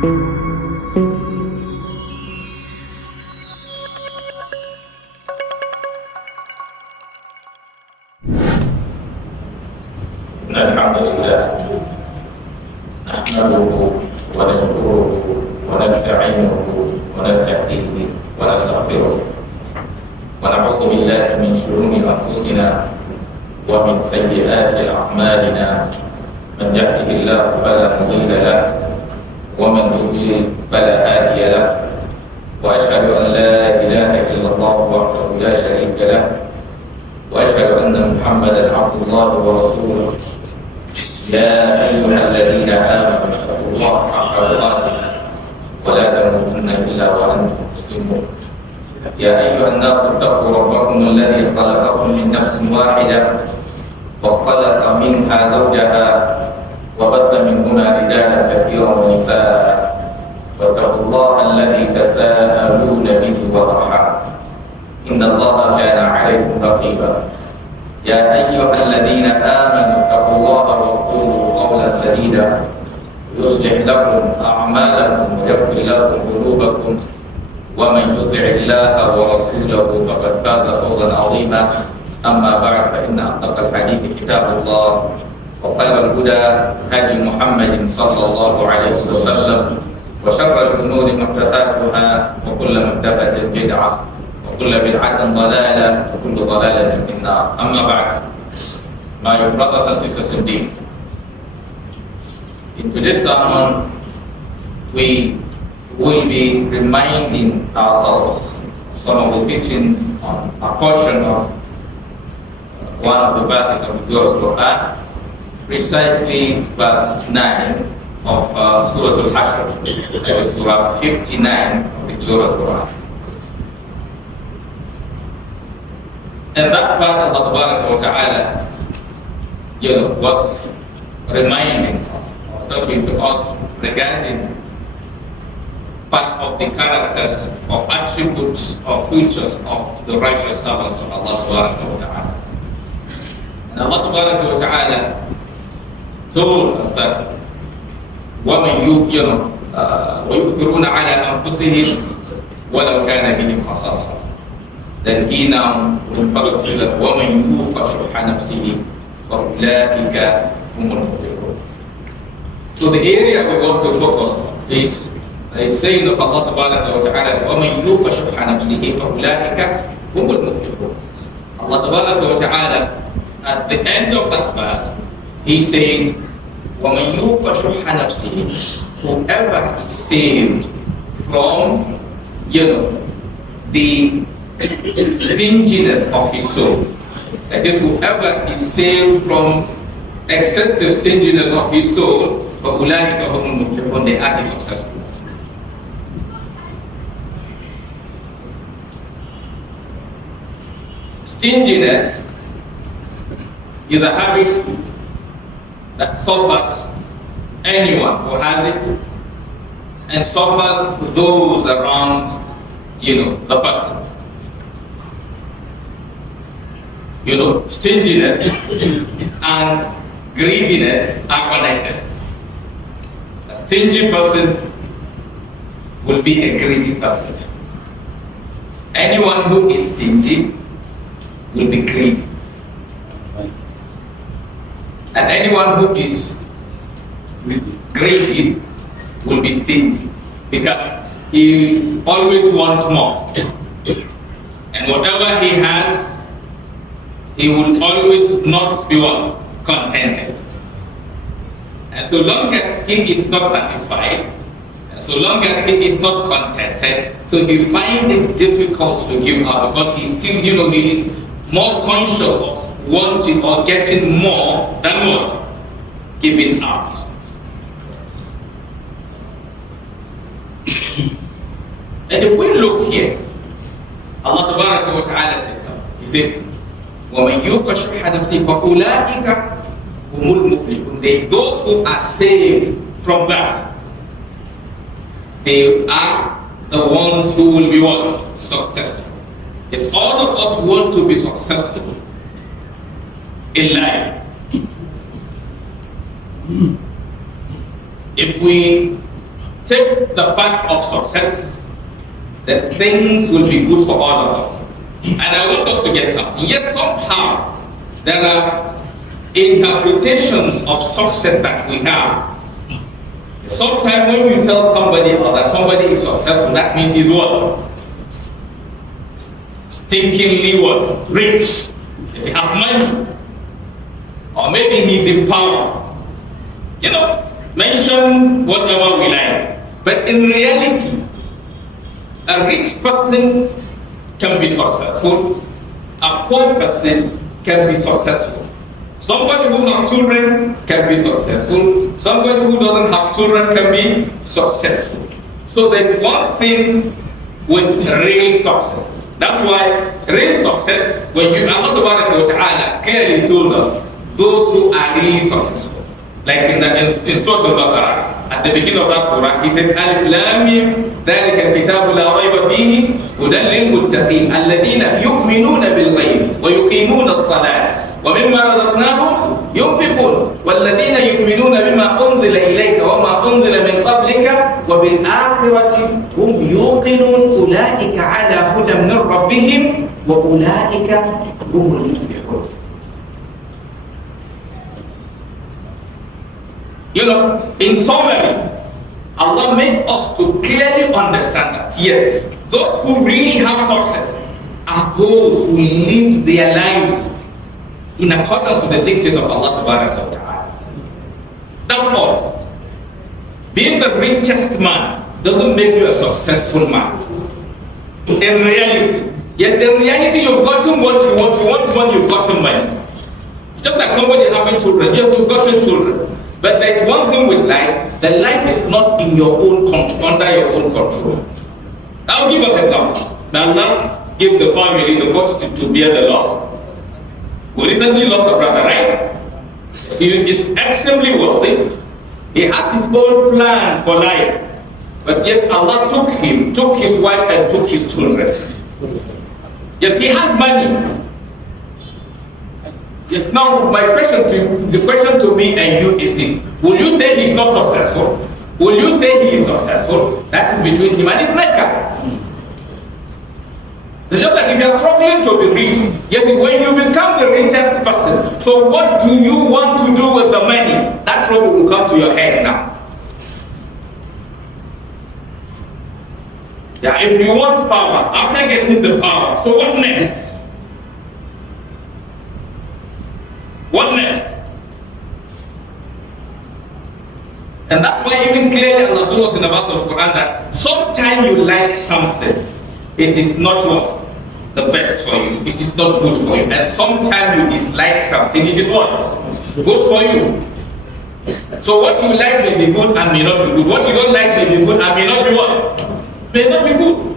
الحمد لله نحمده ونشكره ونستعينه ونستهديه ونستغفره ونعوذ بالله من شرور انفسنا ومن سيئات اعمالنا من يهده الله فلا مضل له ومن يضلل فلا هادي له واشهد ان لا اله الا الله وحده لا شريك له واشهد ان محمدا عبد الله ورسوله يا ايها الذين امنوا اتقوا الله حق تقاته ولا تموتن الا وانتم مسلمون يا ايها الناس اتقوا ربكم الذي خلقكم من نفس واحده وخلق منها زوجها وبث منهما رجالا كثيرا ونساء واتقوا الله الذي تساءلون به والارحام إن الله كان عليكم رقيبا يا أيها الذين آمنوا اتقوا الله وقولوا قولا سديدا يصلح لكم أعمالكم ويغفر لكم ذنوبكم ومن يطع الله ورسوله فقد فاز فوزا عظيما أما بعد فإن أصدق الحديث كتاب الله وخير الهدى هدي محمد صلى الله عليه وسلم وشر الأمور محدثاتها وكل محدثة بدعة وكل بدعة ضلالة وكل ضلالة في النار. أما بعد, my brothers and sisters in deen, in today's sermon we will be reminding ourselves some of the teachings on a portion of one of the verses of the Glorious Quran, precisely verse 9 of Surah Al-Hashr, that is Surah 59 of the Glorious Quran. And that part Allah Ta'ala, was reminding us, or talking to us regarding part of the characters or attributes or features of the righteous servants of Allah Ta'ala. And Allah Ta'ala told us that وَمَنْ وَيُؤْثِرُونَ عَلَىٰ أَنفُسِهِمْ وَلَوْ كَانَ بِهِمْ خَصَاصَةٌ. Then he now will further say that وَمَنْ يُوقَ شُحَّ نَفْسِهِ فَأُولَٰئِكَ هُمُ الْمُفْلِحُونَ. So the area we want to focus on is the saying of Allah Ta'ala, وَمَنْ يُوقَ شُحَّ نَفْسِهِ فَأُولَٰئِكَ هُمُ الْمُفْلِحُونَ. Allah Ta'ala at the end of that verse, he said, وَمَنْ يُوقَ شُحَّ نَفْسِهِ, whoever is saved from, the stinginess of his soul. That is, whoever is saved from excessive stinginess of his soul, فَأُولَٰئِكَ هُمُ الْمُفْلِحُونَ, they are the successful ones. Stinginess is a habit that suffers anyone who has it and suffers those around, the person. Stinginess and greediness are connected. A stingy person will be a greedy person. Anyone who is stingy will be greedy. And anyone who is greedy will be stingy, because he always wants more. And whatever he has, he will always not be contented. And so long as he is not satisfied, and so long as he is not contented, so he finds it difficult to give up, because he still, he is more conscious of wanting or getting more than what? Giving out. And if we look here, Allah Ta'ala said something. He said, وَمَنْ يُوقَ شُحَّ نَفْسِهِ فَأُولَٰئِكَ هُمُ الْمُفْلِحُونَ. Those who are saved from that, they are the ones who will be successful. It's all of us want to be successful in life. If we take the path of success, then things will be good for all of us. And I want us to get something. Yes, somehow there are interpretations of success that we have. Sometimes when you tell somebody that somebody is successful, that means he's what? Stinkingly what? Rich. Yes, he has money. Or maybe he's in power. You know, mention whatever we like. But in reality, a rich person can be successful. A poor person can be successful. Somebody who has children can be successful. Somebody who doesn't have children can be successful. So there's one thing with real success. That's why real success, when you Allah Ta'ala clearly told us, those who are really successful. Like in Surah Al-Baqarah, at the beginning of that surah, he said, Alif Lam Mim, ذلك الكتاب لا ريب فيه هدى للمتقين الذين يؤمنون بالغيب ويقيمون الصلاة ومما رزقناهم ينفقون والذين يؤمنون بما أنزل إليك وما أنزل من قبلك وبالآخرة هم يوقنون أولئك على هدى من ربهم وأولئك هم المفلحون. You know, in summary, Allah made us to clearly understand that, yes, those who really have success are those who lived their lives in accordance with the dictate of Allah Ta'ala. That's all. Being the richest man doesn't make you a successful man. In reality, yes, in reality, you've gotten what you want. You want money, you've gotten money. Just like somebody having children, yes, you've gotten children. But there's one thing with life, that life is not in your own control, under your own control. I'll give us an example. Now, Allah give the family the fortitude to bear the loss. We recently lost a brother, right? He is extremely wealthy. He has his own plan for life. But yes, Allah took him, took his wife, and took his children. Yes, he has money. Yes, now my question to me and you is this. Will you say he's not successful? Will you say he is successful? That is between him and his maker. It's just like if you're struggling to be rich, yes, when you become the richest person, so what do you want to do with the money? That trouble will come to your head now. Yeah, if you want power, after getting the power, so what next? What next? And that's why even clearly Allah told us in the verse of the Quran that sometimes you like something, it is not what? The best for you. It is not good for you. And sometimes you dislike something, it is what? Good for you. So what you like may be good and may not be good. What you don't like may be good and may not be what? May not be good.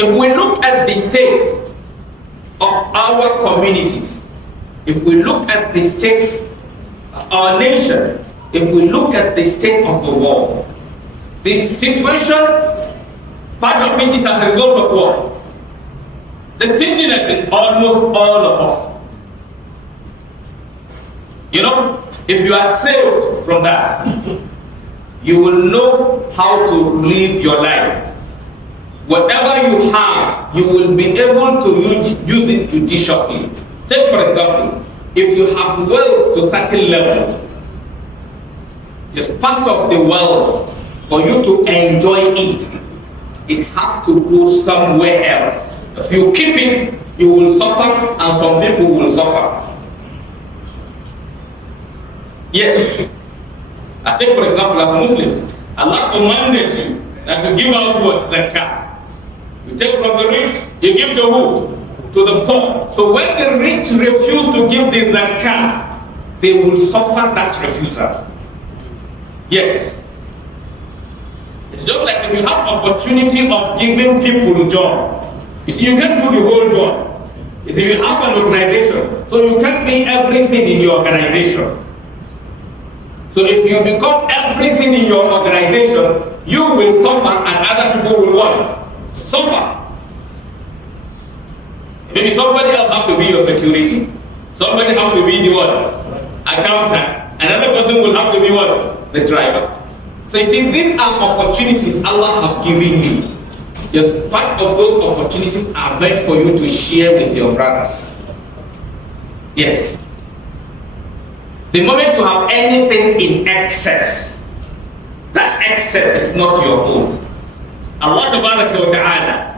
If we look at the state of our communities, if we look at the state of our nation, if we look at the state of the world, the situation, part of it is as a result of what? The stinginess in almost all of us. You know, if you are saved from that, you will know how to live your life. Whatever you have, you will be able to use it judiciously. Take for example, if you have wealth to a certain level, it's part of the wealth for you to enjoy it. It has to go somewhere else. If you keep it, you will suffer, and some people will suffer. Yes. I take for example as a Muslim, Allah commanded you that to give out what? Zakah. You take from the rich, you give to who? To the poor. So when the rich refuse to give the zakah, they will suffer that refusal. Yes. It's just like if you have opportunity of giving people job. You see, you can't do the whole job. If you have an organization, so you can't be everything in your organization. So if you become everything in your organization, you will suffer and other people will what? Suffer. Maybe somebody else have to be your security. Somebody have to be the what? Accountant. Another person will have to be what? The driver. So you see, these are opportunities Allah have given you. Yes, part of those opportunities are meant for you to share with your brothers. Yes. The moment you have anything in excess, that excess is not your own. Allah Ta'ala,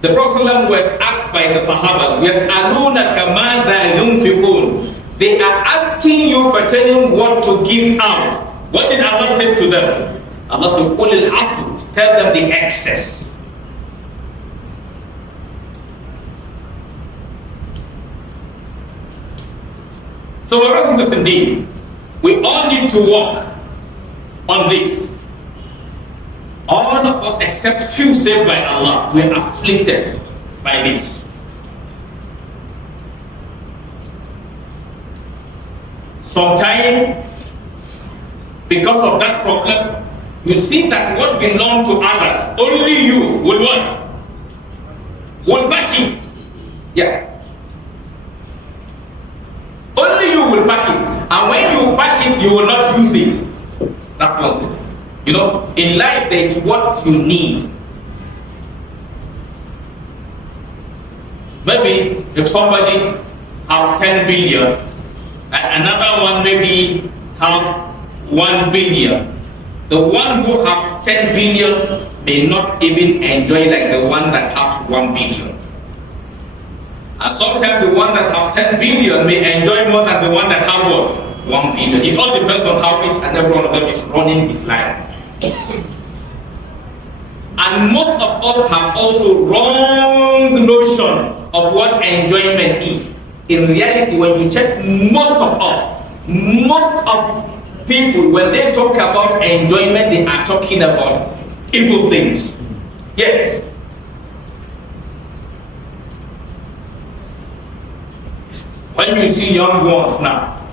the Prophet was asked by the Sahaba, يَسْأَلُونَكَ مَاذَا يُنْفِقُونَ. They are asking you pertaining what to give out. What did Allah say to them? Allah said, قُلِ الْعَفْوِ. Tell them the excess. So, brothers and sisters, indeed, we all need to work on this. All of us, except few saved by Allah, we are afflicted by this. Sometimes, because of that problem, you see that what belongs to others, only you will what? Will pack it. Yeah. Only you will pack it. And when you pack it, you will not use it. That's one thing. You know, in life there is what you need. Maybe if somebody have 10 billion, and another one maybe have 1 billion, the one who have 10 billion may not even enjoy like the one that have 1 billion. And sometimes the one that have 10 billion may enjoy more than the one that have what? 1 billion. It all depends on how each and every one of them is running his life. And most of us have also wrong notion of what enjoyment is. In reality, when you check most of people, when they talk about enjoyment, they are talking about evil things. Yes. When you see young ones now,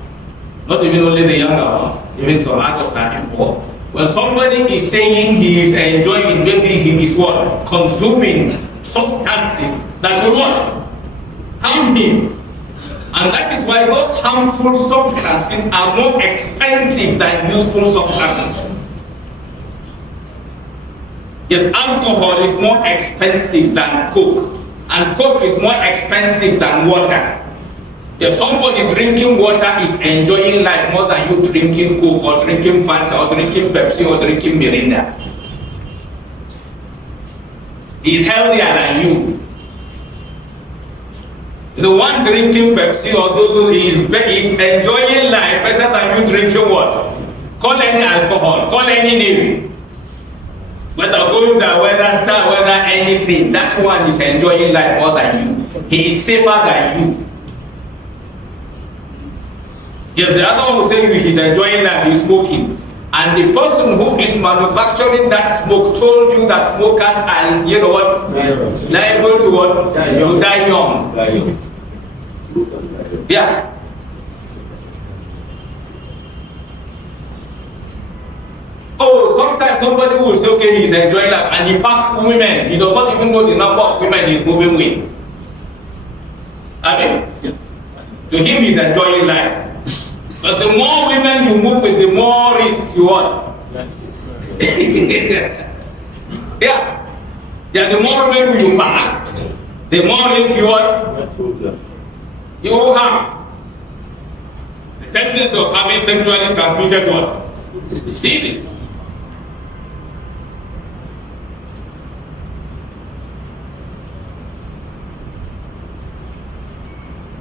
not even only the younger ones, even some adults are involved. When somebody is saying he is enjoying, maybe he is what? Consuming substances that will what? Harm him. And that is why those harmful substances are more expensive than useful substances. Yes, alcohol is more expensive than Coke. And Coke is more expensive than water. If somebody drinking water is enjoying life more than you drinking Coke or drinking Fanta or drinking Pepsi or drinking Mirinda, he is healthier than you. The one drinking Pepsi or those who is enjoying life better than you drinking what? Call any alcohol, call any name. Whether Golda, whether Star, whether anything, that one is enjoying life more than you. He is safer than you. Yes, the other one will say he's enjoying life, he's smoking. And the person who is manufacturing that smoke told you that smokers are, you know what, liable to what? To die young. Yeah. Oh, sometimes somebody will say, okay, he's enjoying life, and he pack women. He does not even know the number of women he's moving with. I mean, yes. To him, he's enjoying life. But the more women you move with, the more risk you want. Yeah. Yeah, the more women you pack, the more risk you want. You will have the tendency of having sexually transmitted what? Diseases.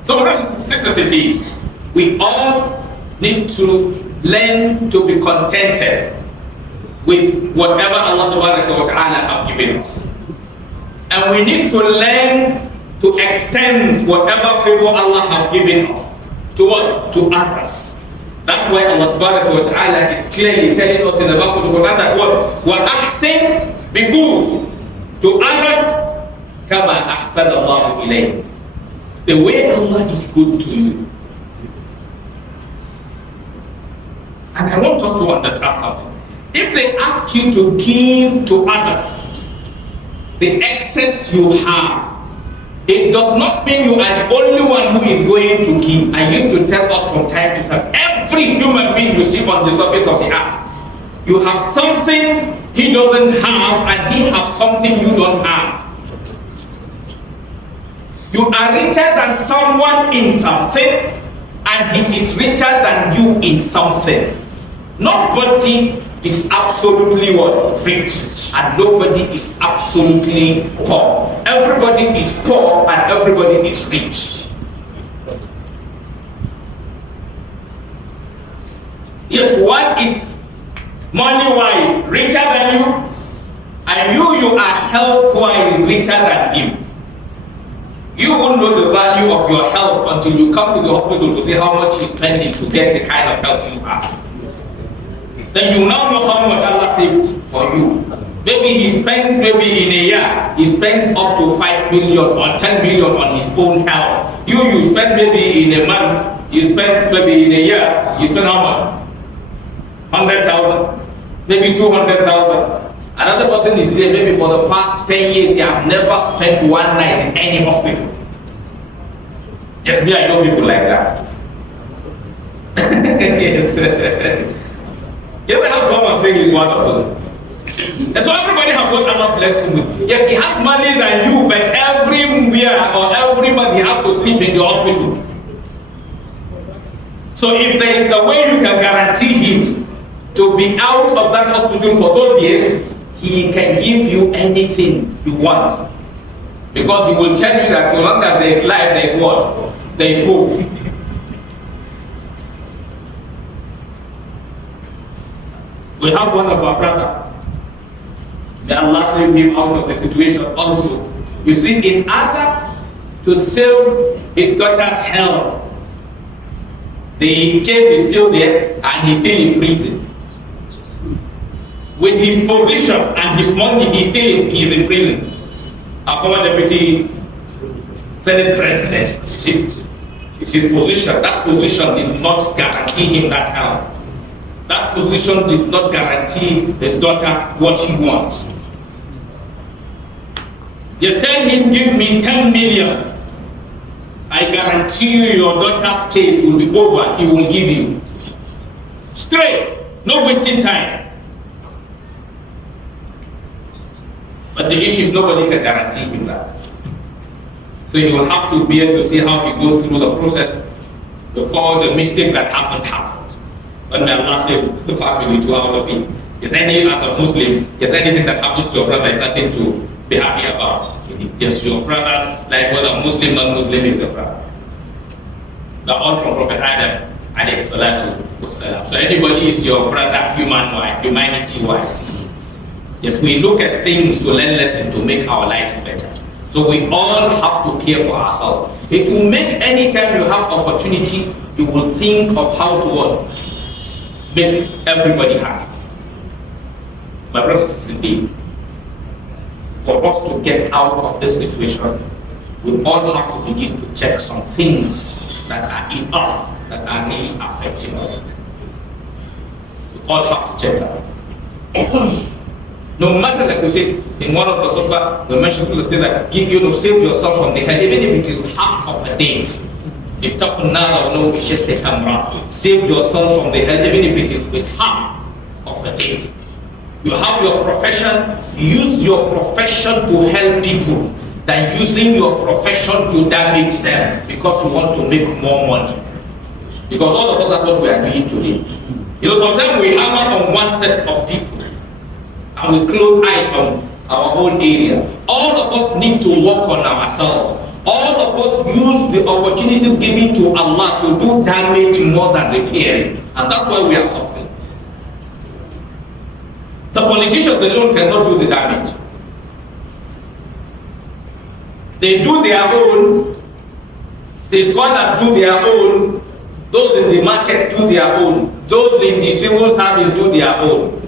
So, brothers and sisters, indeed, we all need to learn to be contented with whatever Allah Ta'ala have given us. And we need to learn to extend whatever favor Allah have given us to what? To others. That's why Allah Ta'ala is clearly telling us in the verse of the Quran that what? وَأَحْسِن, be good to others كَمَا أَحْسَنَ اللَّهُ إِلَيْهِ. The way Allah is good to you. And I want us to understand something. If they ask you to give to others the excess you have, it does not mean you are the only one who somebody is going to give, I used to tell us from time to time, every human being you see on the surface of the earth, you have something he doesn't have, and he has something you don't have. You are richer than someone in something, and he is richer than you in something. Nobody is absolutely what? Rich, and nobody is absolutely poor. Everybody is poor and everybody is rich. Yes, one is money-wise richer than you, and you are health-wise richer than him. You won't know the value of your health until you come to the hospital to see how much he's spending to get the kind of health you have. Then you now know how much Allah saved for you. Maybe he spends, maybe in a year, he spends up to 5 million or 10 million on his own health. You spend maybe in a month, you spend maybe in a year, you spend how much? 100,000, maybe 200,000. Another person is there, maybe for the past 10 years, he have never spent one night in any hospital. Just me, I know people like that. Yes. Yes, I have someone saying he's wonderful. And so everybody has what Allah bless him with. Yes, he has money than you, but every year or every month he has to sleep in the hospital. So if there is a way you can guarantee him to be out of that hospital for those years, he can give you anything you want. Because he will tell you that so long as there is life, there is what? There is hope. We have one of our brother. May Allah save him out of the situation also. You see, in order to save his daughter's health, the case is still there and he's still in prison. With his position and his money, he's in prison. Our former deputy Senate president, it's his position. That position did not guarantee him that health. That position did not guarantee his daughter what he wants. Just tell him, give me 10 million. I guarantee you your daughter's case will be over. He will give you. Straight, no wasting time. But the issue is nobody can guarantee him that. So he will have to be able to see how he goes through the process before the mistake that happened. But may Allah save the family to out of it. Is any, as a Muslim, is anything that happens to your brother is nothing to be happy about. Yes, your brothers, like whether Muslim, non-Muslim is your brother. They're all from Prophet Adam, alayhi salatu wasalam. So anybody is your brother, humanity-wise. Yes, we look at things to learn lessons to make our lives better. So we all have to care for ourselves. It will make any time you have opportunity, you will think of how to make everybody happy. My brothers and sisters, for us to get out of this situation, we all have to begin to check some things that are in us that are really affecting us. We all have to check that. No matter, like we said in one of the khutbah, we mentioned people say that save yourself from the hell, even if it is half of a day. Save yourself from the hell, even if it is with half of a day. You have your profession, use your profession to help people than using your profession to damage them because you want to make more money. Because all of us, that's what we are doing today. You know, sometimes we hammer on one set of people and we close eyes on our own area. All of us need to work on ourselves. All of us use the opportunities given to Allah to do damage more than repairing. And that's why we are suffering. The politicians alone cannot do the damage. They do their own, the scholars do their own, those in the market do their own, those in the civil service do their own.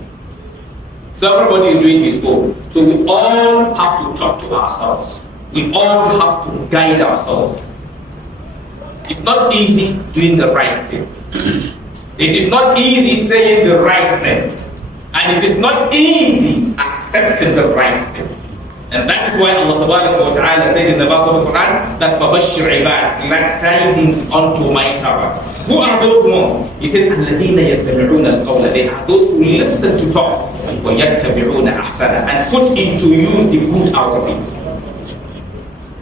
So everybody is doing his own. So we all have to talk to ourselves. We all have to guide ourselves. It's not easy doing the right thing. It is not easy saying the right thing. And it is not easy accepting the right thing. And that is why Allah Ta'ala said in the verse of the Quran that فَبَشِّرْ عِبَادِ, glad tidings unto my servants. Who are those ones? He said, الَّذِينَ يَسْتَمِعُونَ الْقَوْلَ, they are those who listen to talk, وَيَتَّبِعُونَ أَحْسَنَ, and put into use the good out of it.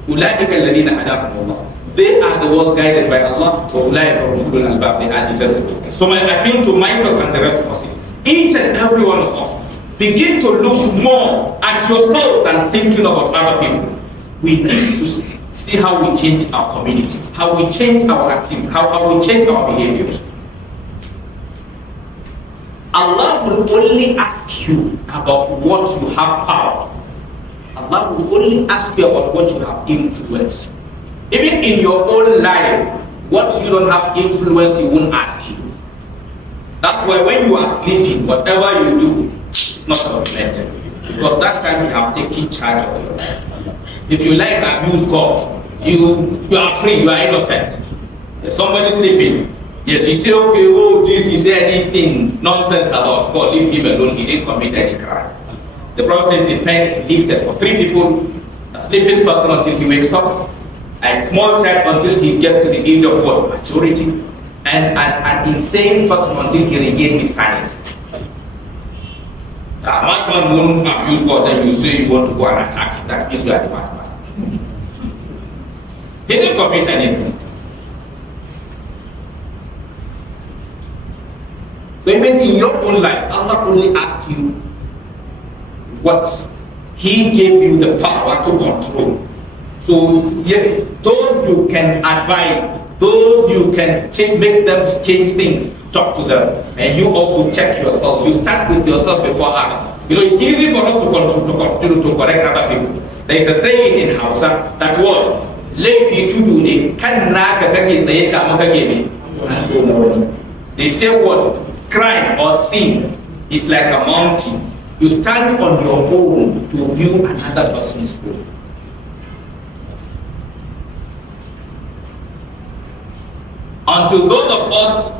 أُولَٰئِكَ الَّذِينَ هَدَاهُمُ اللَّهُ, they are the ones guided by Allah. وَأُولَٰئِكَ هُمُ أُولُو الْأَلْبَابِ, they are the sensible. So my appeal to myself and the rest of us, each and every one of us, begin to look more at yourself than thinking about other people. We need to see how we change our communities, how we change our activities, how we change our behaviors. Allah will only ask you about what you have power. Allah will only ask you about what you have influence. Even in your own life, what you don't have influence, He won't ask you. That's why when you are sleeping, whatever you do, it's not documented. Because that time you have taken charge of your life. If you like to abuse God, you are free, you are innocent. If somebody sleeping, yes, you say, okay, oh, this, you say anything nonsense about God, leave him alone, he didn't commit any crime. The Prophet said the pen is lifted for 3 people: a sleeping person until he wakes up, a small child until he gets to the age of what? Maturity, and an insane person until he regains his sanity. A madman won't abuse God, then you say you want to go and attack him. That means you are the madman. He didn't commit anything. So even in your own life, Allah only asks you what He gave you the power to control. So yeah, those you can advise, those you can make them change things, talk to them, and you also check yourself. You start with yourself before others. You know, it's easy for us to continue to correct other people. There is a saying in Hausa that what? Laifi tudu ne kan naka kake tsaye ka maka gebe. They say what? Crime or sin is like a mountain. You stand on your own to view another person's good. Until those of us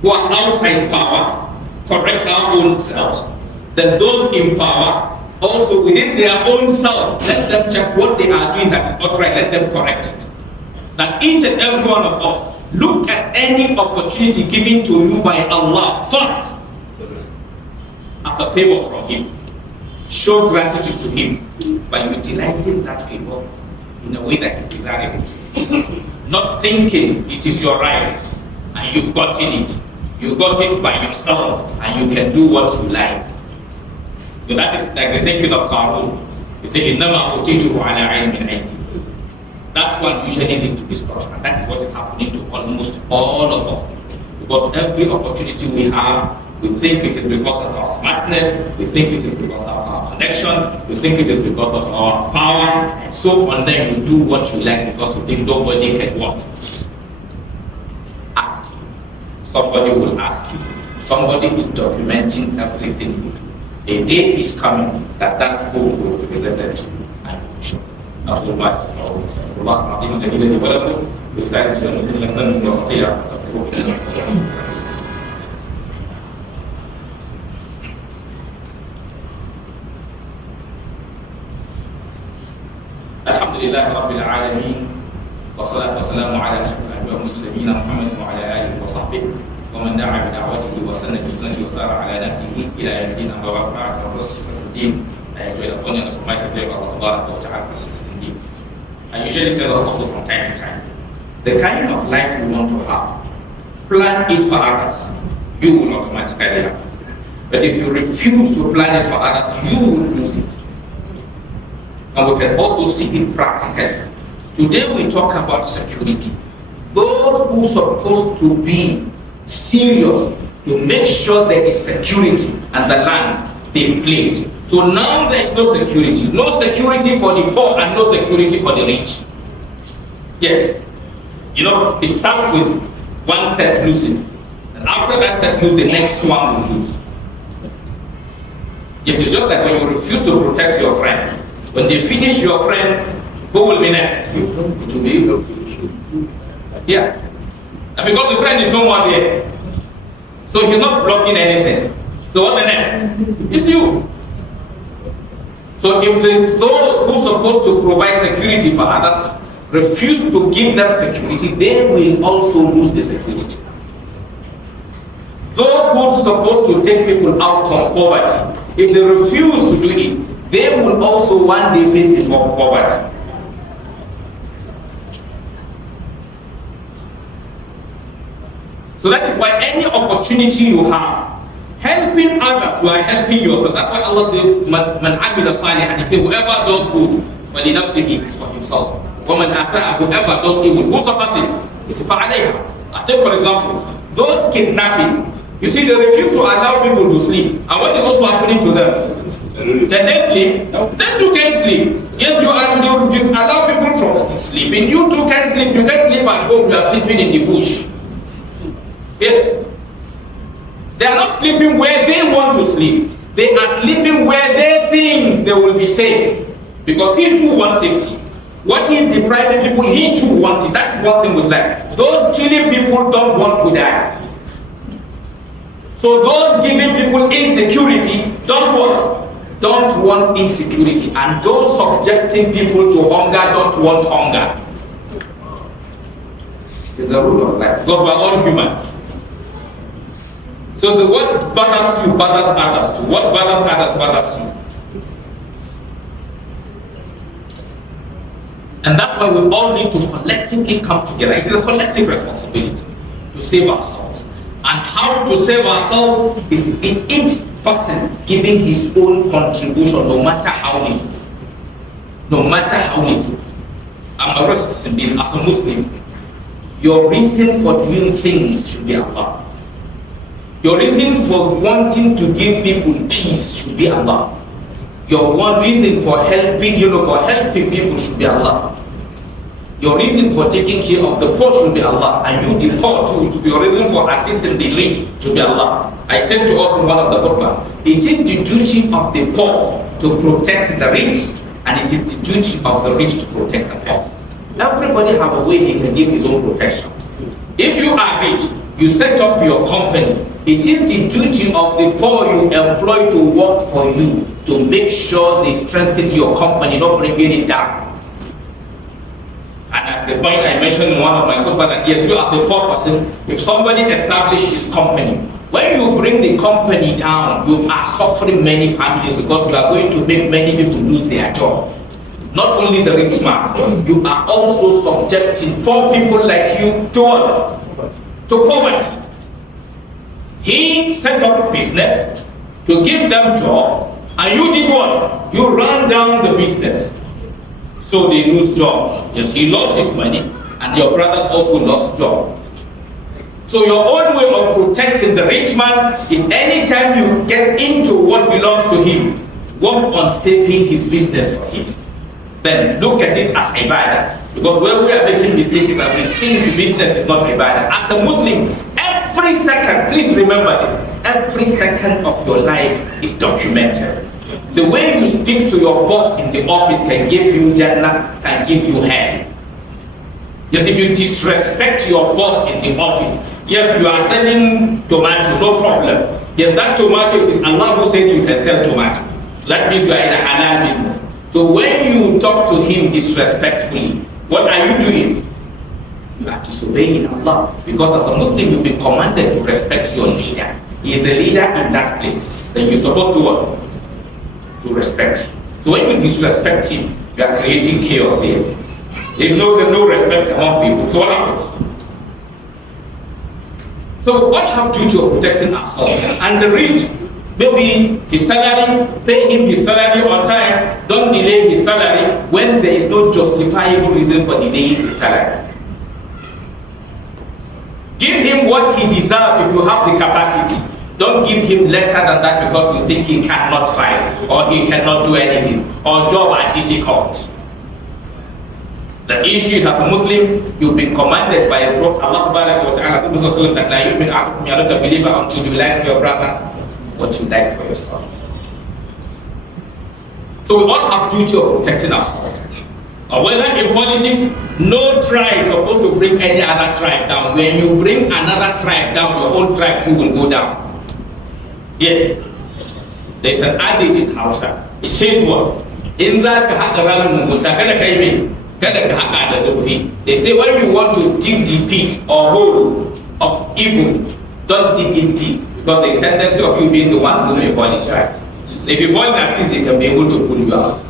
who are outside power correct our own selves, then those in power also within their own self, let them check what they are doing that is not right, let them correct it. That each and every one of us look at any opportunity given to you by Allah first as a favor from Him. Show gratitude to Him by utilizing that favor in a way that is desirable. Not thinking it is your right and you've gotten it. You got it by yourself and you can do what you like. So that is like the thinking of Qarun. You say, إِنَّمَا أُوتِيتُهُ عَلَىٰ عِلْمٍ عِنْدِي. That one usually leads to destruction. And that is what is happening to almost all of us. Because every opportunity we have, we think it is because of our smartness, we think it is because of our connection, we think it is because of our power, and so on. Then you do what you like because you think nobody can what? Ask you. Somebody will ask you. Somebody is documenting everything you do. A day is coming that book will be presented to you and you will show. أقول ما تسمعون استغفر الله العظيم الذي لي ولكم ولسائر المسلمين من ذنب وخطيئة فاستغفروه إنه هو الغفور الرحيم. الحمد لله رب العالمين والصلاة والسلام على أشرف الأنبياء والمرسلين محمد وعلى آله وصحبه ومن دعا بدعوته وسن بسنته وسار على نهجه إلى يوم الدين. أما بعد فالرسول I enjoy the onion of my supply of Allah Ta'ala persistence in deeds. I usually tell us also from time to time, the kind of life you want to have, plan it for others, you will automatically have. But if you refuse to plan it for others, you will lose it. And we can also see it practically. Today we talk about security. Those who are supposed to be serious to make sure there is security and the land, they played. So now there is no security. No security for the poor and no security for the rich. Yes. You know, it starts with one set losing. And after that set lose, the next one will lose. Yes, it's just like when you refuse to protect your friend. When they finish your friend, who will be next? It will be you. Yeah. And because the friend is no more there. So he's not blocking anything. So what the next? It's you. So if those who are supposed to provide security for others refuse to give them security, they will also lose the security. Those who are supposed to take people out of poverty, if they refuse to do it, they will also one day face the poverty. So that is why any opportunity you have, helping others, you are helping yourself. That's why Allah said, Man amila salihan, He said, whoever does good, فَلِنَفْسِهِ is for himself. وَمَنْ أَسَاءَ, whoever does evil, who suffers it? It's فَعَلَيْهَا. I take for example, those kidnapping, you see they refuse to allow people to sleep. And what is also happening to them? Then they sleep, then you can't sleep. Yes, you allow people from sleeping, you too can't sleep, you can't sleep at home, you are sleeping in the bush. Yes. They are not sleeping where they want to sleep. They are sleeping where they think they will be safe. Because he too wants safety. What he is depriving people, he too wants it. That's one thing with life. Those killing people don't want to die. So those giving people insecurity don't what? Don't want insecurity. And those subjecting people to hunger don't want hunger. It's a rule of life. Because we're all human. So what bothers you bothers others too. What bothers others bothers you. And that's why we all need to collectively come together. It is a collective responsibility to save ourselves. And how to save ourselves is each person giving his own contribution, no matter how little. No matter how little. I'm a Muslim, as a Muslim, your reason for doing things should be Allah. Your reason for wanting to give people peace should be Allah. Your one reason for helping, for helping people should be Allah. Your reason for taking care of the poor should be Allah. And you, the poor too, your reason for assisting the rich should be Allah. I said to us in one of the khutbah, it is the duty of the poor to protect the rich, and it is the duty of the rich to protect the poor. Everybody have a way he can give his own protection. If you are rich, you set up your company. It is the duty of the poor you employ to work for you to make sure they strengthen your company, not bringing it down. And at the point I mentioned in one of my khutbah that yes, you as a poor person, if somebody establishes his company, when you bring the company down, you are suffering many families because you are going to make many people lose their job. Not only the rich man, you are also subjecting poor people like you to what? To poverty. He set up business to give them job, and you did what? You ran down the business. So they lose job. Yes, he lost his money, and your brothers also lost job. So your own way of protecting the rich man is anytime you get into what belongs to him, work on saving his business for him. Then look at it as ibadah. Because where we are making mistakes is that we think the business is not ibadah. As a Muslim, every second, please remember this, every second of your life is documented. The way you speak to your boss in the office can give you Jannah, can give you hell. Yes, if you disrespect your boss in the office, yes, you are selling tomato, no problem. Yes, that tomato, it is Allah who said you can sell tomato. So that means you are in a halal business. So when you talk to him disrespectfully, what are you doing? You are disobeying Allah. Because as a Muslim, you've been commanded to respect your leader. He is the leader in that place. Then you're supposed to what? To respect him. So when you disrespect him, you are creating chaos there. There's no respect among people. So what happens? So what have duty of protecting ourselves? And the rich, maybe his salary, pay him his salary on time, don't delay his salary when there is no justifiable reason for delaying his salary. Give him what he deserves if you have the capacity. Don't give him lesser than that because you think he cannot fight or he cannot do anything or jobs are difficult. The issue is, as a Muslim, you've been commanded by Allah wa ta'ala that you're not a believer until you like your brother what you like for yourself. So we all have duty of protecting ourselves. Or whether in politics, no tribe is supposed to bring any other tribe down. When you bring another tribe down, your own tribe too will go down. Yes. There's an adage in Hausa. It says what? In za ka haƙa ramin mugunta kada ka yi mai, kada ka haƙa da zurfi. They say when you want to dig the pit or hole of evil, don't dig it deep, because there is tendency of you being the one who may fall inside. So if you fall in, at least they can be able to pull you out.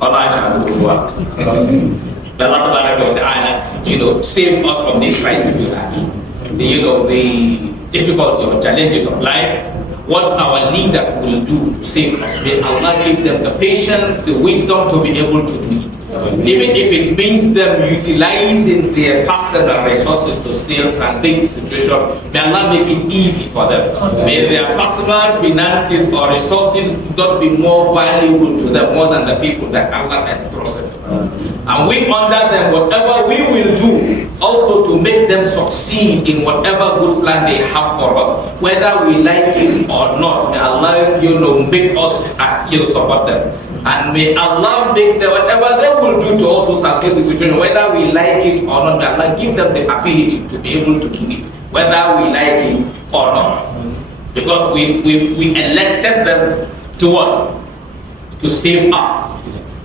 Allah shall do what. Allah Ta'ala, save us from this crisis we are in. The difficulty or challenges of life, what our leaders will do to save us. May Allah give them the patience, the wisdom to be able to do it. Even if it means them utilizing their personal resources to save and take the situation, may Allah make it easy for them. May their personal finances or resources not be more valuable to them more than the people that Allah has entrusted to them. And we under them, whatever we will do, also to make them succeed in whatever good plan they have for us, whether we like it or not. May Allah, make us as support them. And may Allah make them, whatever they will do to also salvage the situation, whether we like it or not, may Allah give them the ability to be able to do it, whether we like it or not. Because we elected them to what? To save us.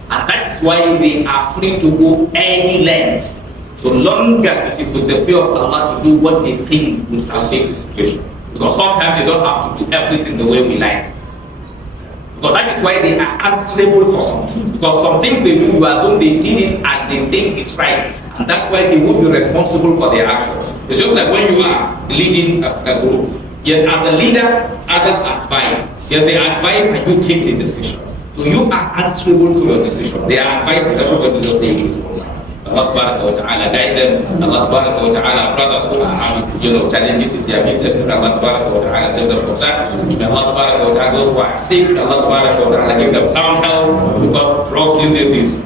And that is why they are free to go any length, so long as it is with the fear of Allah to do what they think will salvage the situation. Because sometimes they don't have to do everything the way we like. Because that is why they are answerable for some things. Because some things they do, you assume they did it and they think it's right. And that's why they will be responsible for their actions. It's just like when you are leading a group. Yes, as a leader, others advise. Yes, they advise and you take the decision. So you are answerable for your decision. They are advising everybody to say it. Allah Ta'ala guide them. Allah Ta'ala brothers who are having challenges in their business. Allah Ta'ala save them from that. Allah Ta'ala those who are sick. Allah Ta'ala give them sound health, because drugs these days is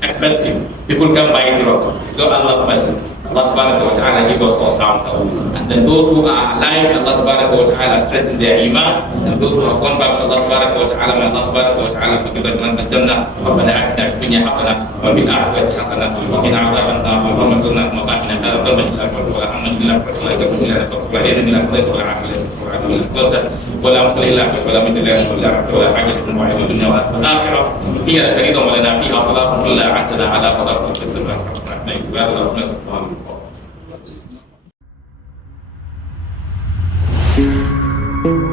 expensive. People can buy drugs. It's not Allah's mercy. Allah Ta'ala give us all sound health. And then those who are alive, Allah Ta'ala strengthen their iman. And those who are gone back, Allah Ta'ala, may Allah Ta'ala forgive them and condemn them. ربنا آتنا في الدنيا حسنة وفي الآخرة حسنة وقنا عذاب النار. اللهم اغفرنا مقامنا هذا الظلم إلا فرج ولا هم إلا فرج ولا يدعو إلا فرج ولا يد إلا قضيت ولا عسل يستر عدو إلا قدرته ولا مصل إلا بك ولا مجد إلا رحمة ولا حاجة من وعيد الدنيا والآخرة هي الفريضة ولنا فيها صلاة إلا أعتنا على قدر في السماء. Thank you.